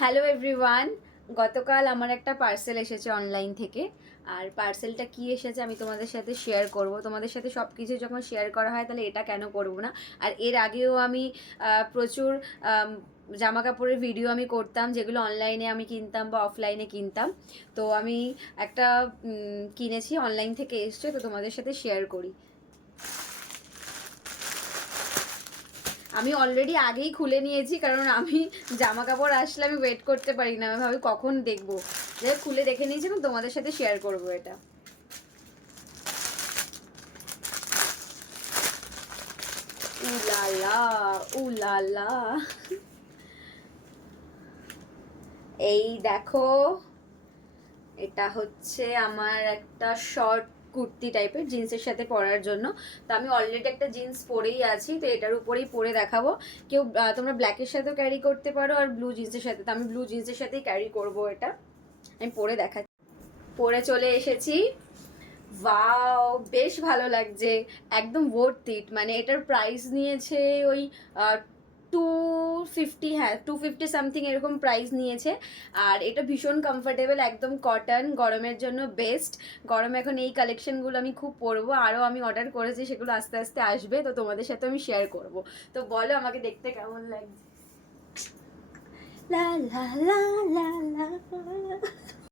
Hello everyone. গতকাল আমার একটা পার্সেল এসেছে অনলাইন থেকে। আর পার্সেলটা কি এসেছে আমি তোমাদের সাথে শেয়ার করব। তোমাদের সাথে সব কিছু যখন শেয়ার করা হয় তাহলে এটা কেন করব না। আর এর আগেও আমি প্রচুর জামা কাপড়ের ভিডিও আমি করতাম, যেগুলো অনলাইনে আমি কিনতাম বা অফলাইনে কিনতাম। তো আমি একটা কিনেছি, অনলাইন থেকে এসছে, তো তোমাদের সাথে শেয়ার করি। আমি অলরেডি আগেই খুলে নিয়েছি, কারণ আমি জামা কাপড় আসলে আমি ওয়েট করতে পারি না, আমি ভাবি কখন দেখবো। যাই খুলে দেখে নিয়েছি এবং তোমাদের সাথে শেয়ার করবো এটা। উলালা, উলালা, এই দেখো, এটা হচ্ছে আমার একটা শর্ট কুর্তি টাইপের, জিন্সের সাথে পরার জন্য। তো আমি অলরেডি একটা জিন্স পরেই আছি, তো এটার উপরেই পরে দেখাবো। কেউ তোমরা ব্ল্যাকের সাথেও ক্যারি করতে পারো আর ব্লু জিন্সের সাথে, তো আমি ব্লু জিন্সের সাথেই ক্যারি করব এটা। আমি পরে দেখাচ্ছি। পরে চলে এসেছি। ওয়াও, বেশ ভালো লাগছে, একদম ওয়ার্থ ইট। মানে এটার প্রাইস নিয়েছে ওই 250, হ্যাঁ 250 সামথিং এরকম প্রাইস নিয়েছে। আর এটা ভীষণ কমফোর্টেবল, একদম কটন, গরমের জন্য বেস্ট। গরমে এখন এই কালেকশনগুলো আমি খুব পরবো, আরও আমি অর্ডার করেছি, সেগুলো আস্তে আস্তে আসবে, তো তোমাদের সাথে আমি শেয়ার করব। তো বলো আমাকে দেখতে কেমন লাগছে। লা লা লা লা লা।